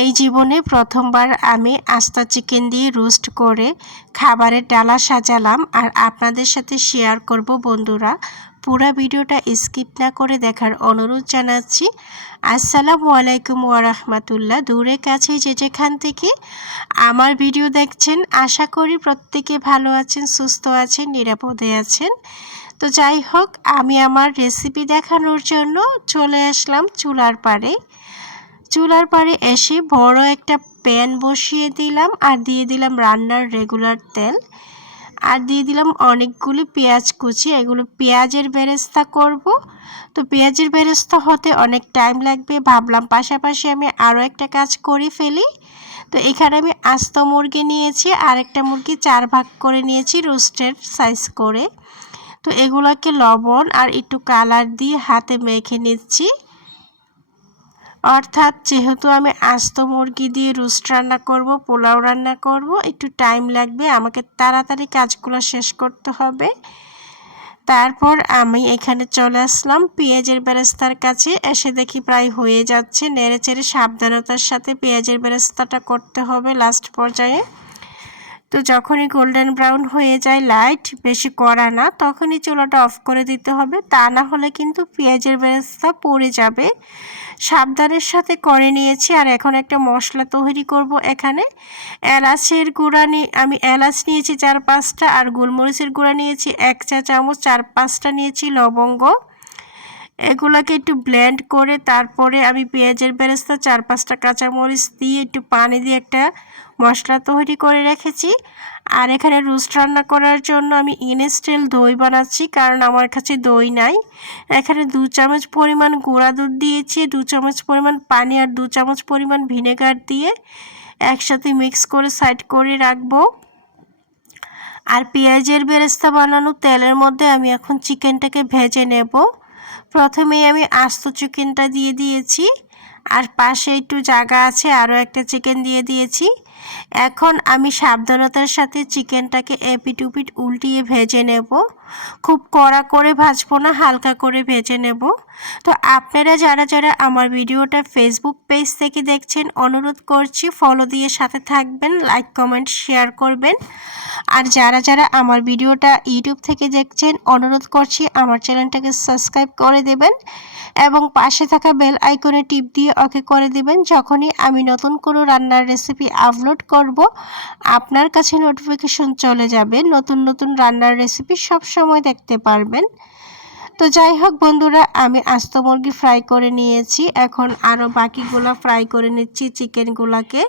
এই জীবনে প্রথমবার আমি আস্তা চিকেন দিয়ে রোস্ট করে খাবারের ডালা সাজালাম আর আপনাদের সাথে শেয়ার করব বন্ধুরা। পুরো ভিডিওটা স্কিপ না করে দেখার অনুরোধ জানাচ্ছি। আসসালামু আলাইকুম ওয়ারহমাতুল্লাহ দূরে কাছে যে যেখান থেকে আমার ভিডিও দেখছেন, আশা করি প্রত্যেকে ভালো আছেন, সুস্থ আছেন, নিরাপদে আছেন। তো যাই হোক, আমি আমার রেসিপি দেখানোর জন্য চলে আসলাম চুলার পাড়ে। চুলার পাড়ে এসে বড় একটা প্যান বসিয়ে দিলাম আর দিয়ে দিলাম রান্নার রেগুলার তেল। আর দিয়ে দিলাম অনেকগুলি পেঁয়াজ কুচি, এগুলো পেঁয়াজের বেরেস্তা করব। তো পেঁয়াজের বেরেস্তা হতে অনেক টাইম লাগবে, ভাবলাম পাশাপাশি আমি আরও একটা কাজ করে ফেলি। তো এখানে আমি আস্ত মুরগি নিয়েছি, আর একটা মুরগি চার ভাগ করে নিয়েছি রোস্টের সাইজ করে। তো এগুলোকে লবণ আর একটু কালার দিয়ে হাতে মেখে নিচ্ছি। অর্থাৎ যেহেতু আমি আস্ত মুরগি দিয়ে রোস্ট রান্না করব, পোলাও রান্না করব, একটু টাইম লাগবে, আমাকে তাড়াতাড়ি কাজগুলো শেষ করতে হবে। তারপর আমি এখানে চলে আসলাম পেঁয়াজের বেরেস্তার কাছে, এসে দেখি প্রায় হয়ে যাচ্ছে নেড়ে চেড়ে সাবধানতার সাথে পেঁয়াজের বেরেস্তাটা করতে হবে লাস্ট পর্যায়ে। তো যখনই গোল্ডেন ব্রাউন হয়ে যায় লাইট বেশি কড়া না, তখনই চুলাটা অফ করে দিতে হবে। তা না হলে কিন্তু পেঁয়াজের বেরেস্তা পড়ে যাবে। সাবধানের সাথে করে নিয়েছি। আর এখন একটা মশলা তৈরি করব এখানে। এলাচের গুঁড়া নিয়ে আমি এলাচ নিয়েছি চার পাঁচটা আর গোলমরিচের গুঁড়া নিয়েছি এক চা চামচ, চার পাঁচটা নিয়েছি লবঙ্গ। এগুলোকে একটু ব্লেন্ড করে তারপরে আমি পেঁয়াজের বেরেস্তা চার পাঁচটা কাঁচামরিচ দিয়ে একটু পানি দিয়ে একটা মশলা তৈরি করে রেখেছি। আর এখানে রোস্ট রান্না করার জন্য আমি ইনস্টেল দই বানাচ্ছি, কারণ আমার কাছে দই নাই। এখানে দু চামচ পরিমাণ গুঁড়া দুধ দিয়েছি, দু চামচ পরিমাণ পানি আর দু চামচ পরিমাণ ভিনেগার দিয়ে একসাথে মিক্স করে সাইড করে রাখব। আর পেঁয়াজের বেরেস্তা বানানো তেলের মধ্যে আমি এখন চিকেনটাকে ভেজে নেব। প্রথমেই আমি আস্ত চিকেনটা দিয়ে দিয়েছি, আর পাশে একটু জায়গা আছে, আরও একটা চিকেন দিয়ে দিয়েছি। এখন আমি সাবধানতার সাথে চিকেনটাকে এপিট উপিট উল্টিয়ে ভেজে নেব। খুব কড়া করে ভাজবো না, হালকা করে ভেজে নেব। তো আপনারা যারা যারা আমার ভিডিওটা ফেসবুক পেজ থেকে দেখছেন, অনুরোধ করছি ফলো দিয়ে সাথে থাকবেন লাইক কমেন্ট শেয়ার করবেন। আর যারা যারা আমার ভিডিওটা ইউটিউব থেকে দেখছেন, অনুরোধ করছি আমার চ্যানেলটাকে সাবস্ক্রাইব করে দেবেন এবং পাশে থাকা বেল আইকনে টিপ দিয়ে ওকে করে দেবেন। যখনই আমি নতুন কোনো রান্নার রেসিপি আপলোড করব, আপনার কাছে নোটিফিকেশন চলে যাবে। নতুন নতুন রান্নার রেসিপি সব সময় দেখতে পারবেন। তো যাই হোক বন্ধুরা, আমি আস্ত মুরগি ফ্রাই করে নিয়েছি। এখন আরও বাকিগুলো ফ্রাই করে নিচ্ছি চিকেনগুলোকে।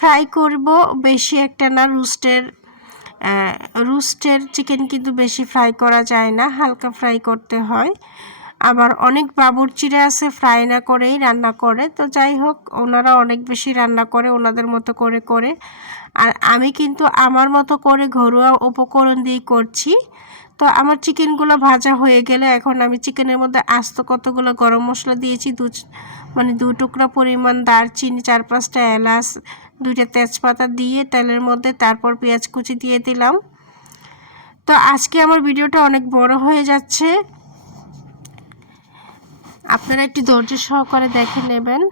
ফ্রাই করব বেশি একটা না, রুস্টের রুস্টের চিকেন কিন্তু বেশি ফ্রাই করা যায় না, হালকা ফ্রাই করতে হয়। আবার অনেক বাবুরচিরা আছে, ফ্রাই না করেই রান্না করে। তো যাই হোক, ওনারা অনেক বেশি রান্না করে, ওনাদের মতো করে করে। আর আমি কিন্তু আমার মতো করে ঘরোয়া উপকরণ দিয়ে করছি। তো আমার চিকেনগুলো ভাজা হয়ে গেলে এখন আমি চিকেনের মধ্যে আস্ত কতগুলো গরম মশলা দিয়েছি, দু মানে দু টুকরা পরিমাণ দারচিনি, চার পাঁচটা এলাচ, দুইটা তেজপাতা দিয়ে তেলের মধ্যে তারপর পেঁয়াজ কুচি দিয়ে দিলাম। তো আজকে আমার ভিডিওটা অনেক বড় হয়ে যাচ্ছে। আপনারা একটু ধৈর্য সহকারে দেখে নেবেন।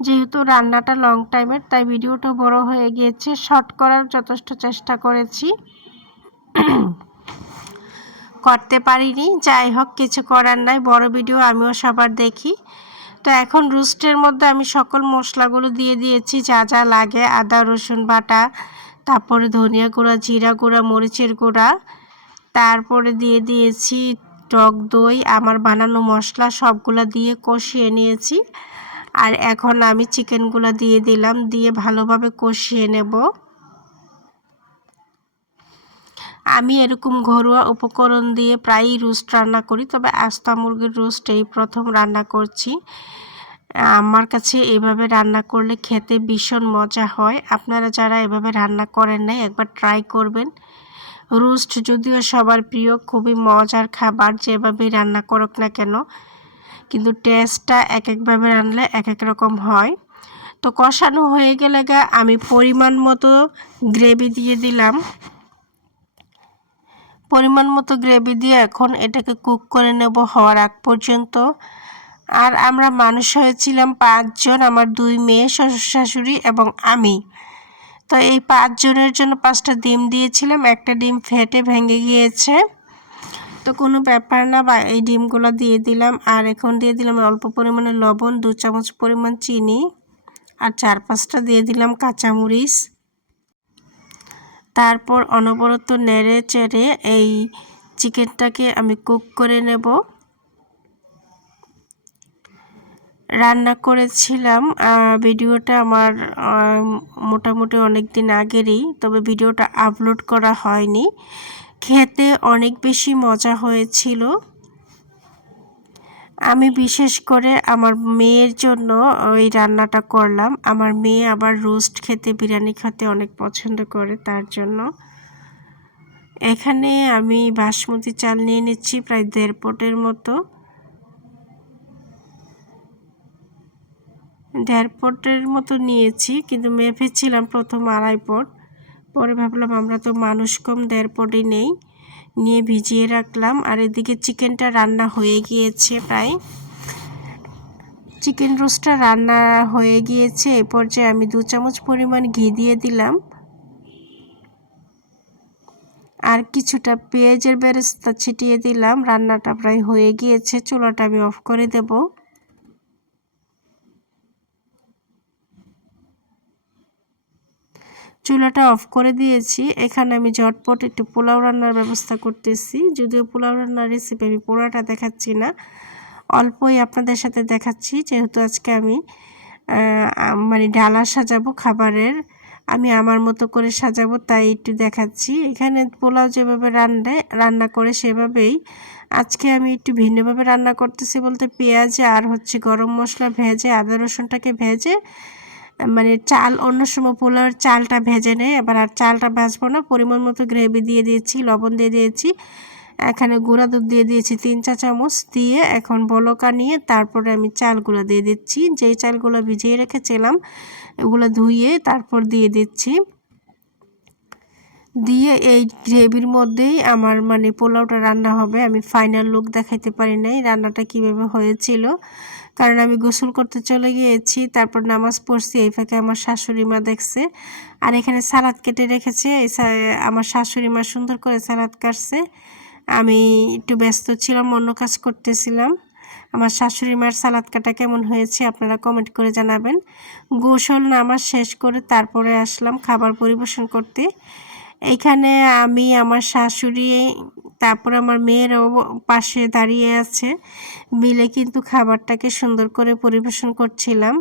যেহেতু রান্নাটা লং টাইমের তাই ভিডিওটা বড় হয়ে গিয়েছে। শর্ট করার যথেষ্ট চেষ্টা করেছি। করতে পারিনি। যাই হোক, কিছু করার নাই। বড় ভিডিও আমিও সবার দেখি। তো এখন রুস্টের মধ্যে আমি সকল মশলাগুলো দিয়ে দিয়েছি। যা যা লাগে, আদা, রসুন বাটা, তারপরে ধনিয়া গুঁড়া, জিরা গুঁড়া, মরিচের গুঁড়া। তারপরে দিয়ে দিয়েছি টক দই, আমার বানানো মশলা সবগুলা দিয়ে কষিয়ে নিয়েছি। আর এখন আমি চিকেনগুলো দিয়ে দিলাম, দিয়ে ভালোভাবে কষিয়ে নেব। আমি এরকম ঘরোয়া উপকরণ দিয়ে প্রায়ই রোস্ট রান্না করি, তবে আস্তা মুরগির রোস্ট এই প্রথম রান্না করছি। আমার কাছে এভাবে রান্না করলে খেতে ভীষণ মজা হয়। আপনারা যারা এভাবে রান্না করেন নাই, একবার ট্রাই করবেন। রোস্ট যদিও সবার প্রিয়, খুবই মজার খাবার যেভাবে রান্না করুক না কেন, কিন্তু টেস্টটা এক একভাবে রান্নলে এক এক রকম হয়। তো কষানো হয়ে গেলে আমি পরিমাণ মতো গ্রেভি দিয়ে দিলাম। পরিমাণ মতো গ্রেভি দিয়ে এখন এটাকে কুক করে নেব হওয়ার আগ পর্যন্ত। আর আমরা মানুষ হয়েছিলাম পাঁচজন, আমার দুই মেয়ে, শ্বশুর শাশুড়ি এবং আমি। তো এই পাঁচজনের জন্য পাঁচটা ডিম দিয়েছিলাম, একটা ডিম ফেটে ভেঙে গিয়েছে। তো কোনো ব্যাপার না, বা এই ডিমগুলো দিয়ে দিলাম। আর এখন দিয়ে দিলাম অল্প পরিমাণে লবণ, দু চামচ পরিমাণ চিনি। আর চার পাঁচটা দিয়ে দিলাম কাঁচামরিচ। তারপর অনবরত নেড়ে চেড়ে এই চিকেনটাকে আমি কুক করে নেব। রান্না করেছিলাম ভিডিওটা আমার মোটামুটি অনেক দিন আগেরই, তবে ভিডিওটা আপলোড করা হয়নি। খেতে অনেক বেশি মজা হয়েছিল। আমি বিশেষ করে আমার মেয়ের জন্য ওই রান্নাটা করলাম। আমার মেয়ে আবার রোস্ট খেতে, বিরিয়ানি খেতে অনেক পছন্দ করে তার জন্য। এখানে আমি বাসমতি চাল নিয়ে নিচ্ছি, প্রায় দেড় পটের মতো। দেড় পটের মতো নিয়েছি, কিন্তু মেপেছিলাম প্রথম আড়াই পট। পরে ভাবলাম আমরা তো মানুষ কম, দেড় পটই নেই। নিয়ে ভিজিয়ে রাখলাম। আর এদিকে চিকেনটা রান্না হয়ে গিয়েছে প্রায়। চিকেন রোস্টটা রান্না হয়ে গিয়েছে। এ পর্যায়ে আমি দু চামচ পরিমাণ ঘি দিয়ে দিলাম। আর কিছুটা পেঁয়াজের বেরেস্তা ছিটিয়ে দিলাম। রান্নাটা প্রায় হয়ে গিয়েছে। চুলাটা আমি অফ করে দেবো। চুলাটা অফ করে দিয়েছি। এখানে আমি ঝটপট একটু পোলাও রান্নার ব্যবস্থা করতেছি। যদিও পোলাও রান্নার রেসিপি আমি পোলাওটা দেখাচ্ছি না, অল্পই আপনাদের সাথে দেখাচ্ছি। যেহেতু আজকে আমি মানে ডালা সাজাবো খাবারের, আমি আমার মতো করে সাজাবো তাই একটু দেখাচ্ছি। এখানে পোলাও যেভাবে রান্নায় রান্না করে সেভাবেই আজকে আমি একটু ভিন্নভাবে রান্না করতেছি বলতে পেঁয়াজে আর হচ্ছে গরম মশলা ভেজে, আদা রসুনটাকে ভেজে মানে চাল, অন্য সময় পোলাওয়ের চালটা ভেজে নেয় এবার আর চালটা ভাজবো না। পরিমাণ মতো গ্রেভি দিয়ে দিয়েছি, লবণ দিয়ে দিয়েছি, এখানে গুঁড়া দুধ দিয়ে দিয়েছি তিন চা চামচ, দিয়ে এখন বলকা নিয়ে তারপরে আমি চালগুলো দিয়ে দিচ্ছি। যেই চালগুলো ভিজিয়ে রেখেছিলাম, ওগুলো ধুয়ে তারপর দিয়ে দিচ্ছি। দিয়ে এই গ্রেভির মধ্যেই আমার মানে পোলাওটা রান্না হবে। আমি ফাইনাল লুক দেখাইতে পারি নাই রান্নাটা কীভাবে হয়েছিল। কারণ আমি গোসল করতে চলে গিয়েছি, তারপর নামাজ পড়ছি, এই ফাঁকে আমার শাশুড়ি মা দেখছে। আর এখানে সালাদ কেটে রেখেছে আমার শাশুড়ি মা সুন্দর করে সালাদ কাটছে। আমি একটু ব্যস্ত ছিলাম, অন্য কাজ করতেছিলাম। আমার শাশুড়ি মার সালাদ কাটা কেমন হয়েছে আপনারা কমেন্ট করে জানাবেন। গোসল নামাজ শেষ করে তারপরে আসলাম খাবার পরিবেশন করতে। এইখানে আমি, আমার শাশুড়ি তারপর আমার মেয়েরাও পাশে দাঁড়িয়ে আছে। মিলে কিন্তু খাবারটাকে সুন্দর করে পরিবেশন করছিলাম।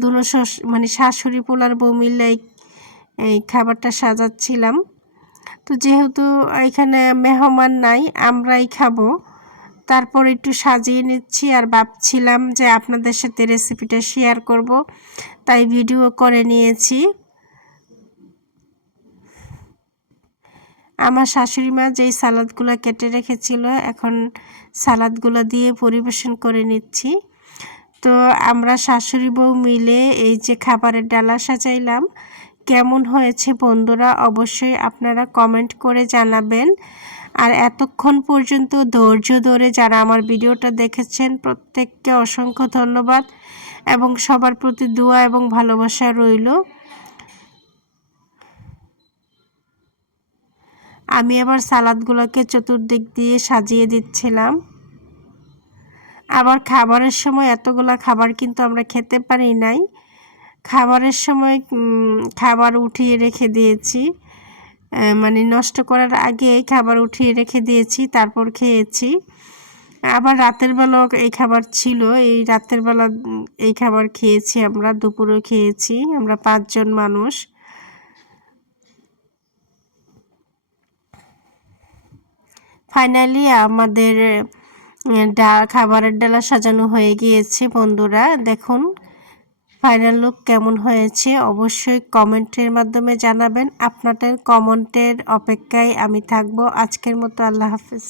দু মানে শাশুড়ি পোলার বউ মিলে এই খাবারটা সাজাচ্ছিলাম। তো যেহেতু এখানে মেহমান নাই, আমরাই খাব। তারপর একটু সাজিয়ে নিচ্ছি আর ভাবছিলাম যে আপনাদের সাথে রেসিপিটা শেয়ার করব। তাই ভিডিও করে নিয়েছি। আমার শাশুড়ি মা যেই সালাদগুলো কেটে রেখেছিল, এখন সালাদগুলো দিয়ে পরিবেশন করে নিচ্ছি। তো আমরা শাশুড়ি বউ মিলে এই যে খাবারের ডালা সাজাইলাম। কেমন হয়েছে বন্ধুরা অবশ্যই আপনারা কমেন্ট করে জানাবেন। আর এতক্ষণ পর্যন্ত ধৈর্য ধরে যারা আমার ভিডিওটা দেখেছেন, প্রত্যেককে অসংখ্য ধন্যবাদ। এবং সবার প্রতি দোয়া এবং ভালোবাসা রইল। আমি আবার সালাদগুলোকে চতুর্দিক দিয়ে সাজিয়ে দিচ্ছিলাম। আবার খাবারের সময় এতগুলা খাবার কিন্তু আমরা খেতে পারি নাই। খাবারের সময় খাবার উঠিয়ে রেখে দিয়েছি। মানে নষ্ট করার আগে খাবার উঠিয়ে রেখে দিয়েছি, তারপর খেয়েছি। আবার রাতের বেলা এই খাবার ছিল, এই রাতের বেলা এই খাবার খেয়েছি আমরা, দুপুরেও খেয়েছি, আমরা পাঁচজন মানুষ। ফাইনালি আমাদের ডা খাবারের ডালা সাজানো হয়ে গিয়েছে বন্ধুরা। দেখুন ফাইনাল লুক কেমন হয়েছে? অবশ্যই কমেন্টের মাধ্যমে জানাবেন। আপনাদের কমেন্টের অপেক্ষায় আমি থাকব। আজকের মতো আল্লাহ হাফিজ।